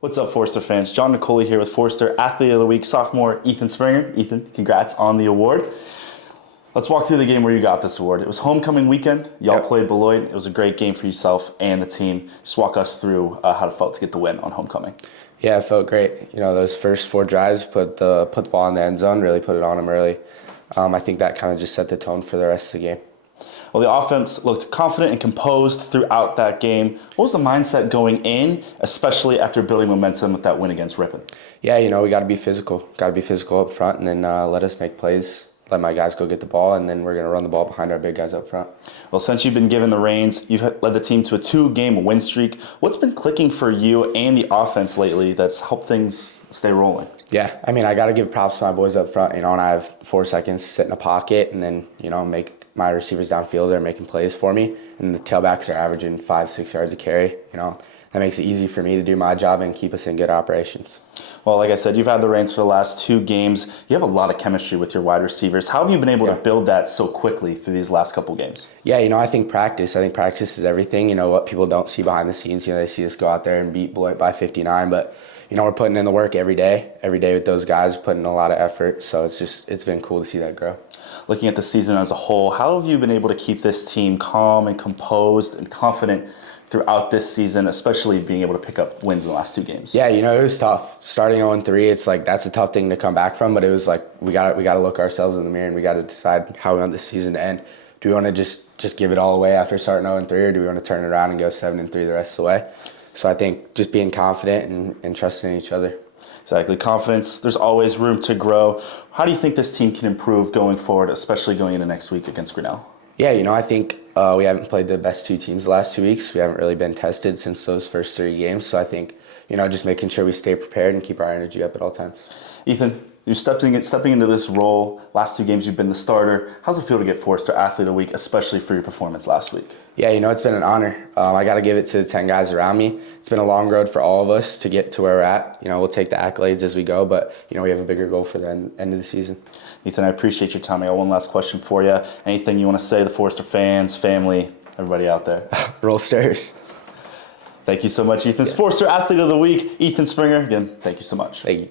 What's up, Forster fans? John Nicoli here with Forster Athlete of the Week sophomore Ethan Springer. Ethan, congrats on the award. Let's walk through the game where you got this award. It was homecoming weekend. Y'all played Beloit. It was a great game for yourself and the team. Just walk us through how it felt to get the win on homecoming. Yeah, it felt great. You know, those first 4 drives, put the ball in the end zone, really put it on them early. I think that kind of just set the tone for the rest of the game. Well, the offense looked confident and composed throughout that game. What was the mindset going in, especially after building momentum with that win against Ripon? Yeah, you know, we got to be physical. Got to be physical up front, and then let us make plays. Let my guys go get the ball, and then we're going to run the ball behind our big guys up front. Well, since you've been given the reins, you've led the team to a 2-game win streak. What's been clicking for you and the offense lately that's helped things stay rolling? Yeah, I mean, I got to give props to my boys up front. You know, and I have 4 seconds to sit in a pocket and then, you know, make my receivers downfield. They're making plays for me, and the tailbacks are averaging 5-6 yards a carry. You know, that makes it easy for me to do my job and keep us in good operations. Well, like I said, you've had the reins for the last 2 games. You have a lot of chemistry with your wide receivers. How have you been able to build that so quickly through these last couple games? Yeah, you know, I think practice is everything. You know, what people don't see behind the scenes, you know, they see us go out there and beat Beloit by 59, but, you know, we're putting in the work every day with those guys, putting in a lot of effort. So it's been cool to see that grow. Looking at the season as a whole, how have you been able to keep this team calm and composed and confident throughout this season, especially being able to pick up wins in the last 2 games? Yeah, you know, it was tough. Starting 0-3, it's like that's a tough thing to come back from, but it was like we got to look ourselves in the mirror and we got to decide how we want this season to end. Do we want to just give it all away after starting 0-3, or do we want to turn it around and go 7-3 the rest of the way? So I think just being confident and trusting in each other. Exactly. Confidence, there's always room to grow. How do you think this team can improve going forward, especially going into next week against Grinnell? Yeah, you know, I think we haven't played the best 2 teams the last 2 weeks. We haven't really been tested since those first 3 games. So I think, you know, just making sure we stay prepared and keep our energy up at all times. Ethan, you're stepping into this role. Last 2 games, you've been the starter. How's it feel to get Forster Athlete of the Week, especially for your performance last week? Yeah, you know, it's been an honor. I got to give it to the 10 guys around me. It's been a long road for all of us to get to where we're at. You know, we'll take the accolades as we go, but, you know, we have a bigger goal for the end of the season. Ethan, I appreciate your time. I got one last question for you. Anything you want to say to the Forster fans, family, everybody out there? Roll Stars. Thank you so much, Ethan. Forster Athlete of the Week, Ethan Springer. Again, thank you so much. Thank you.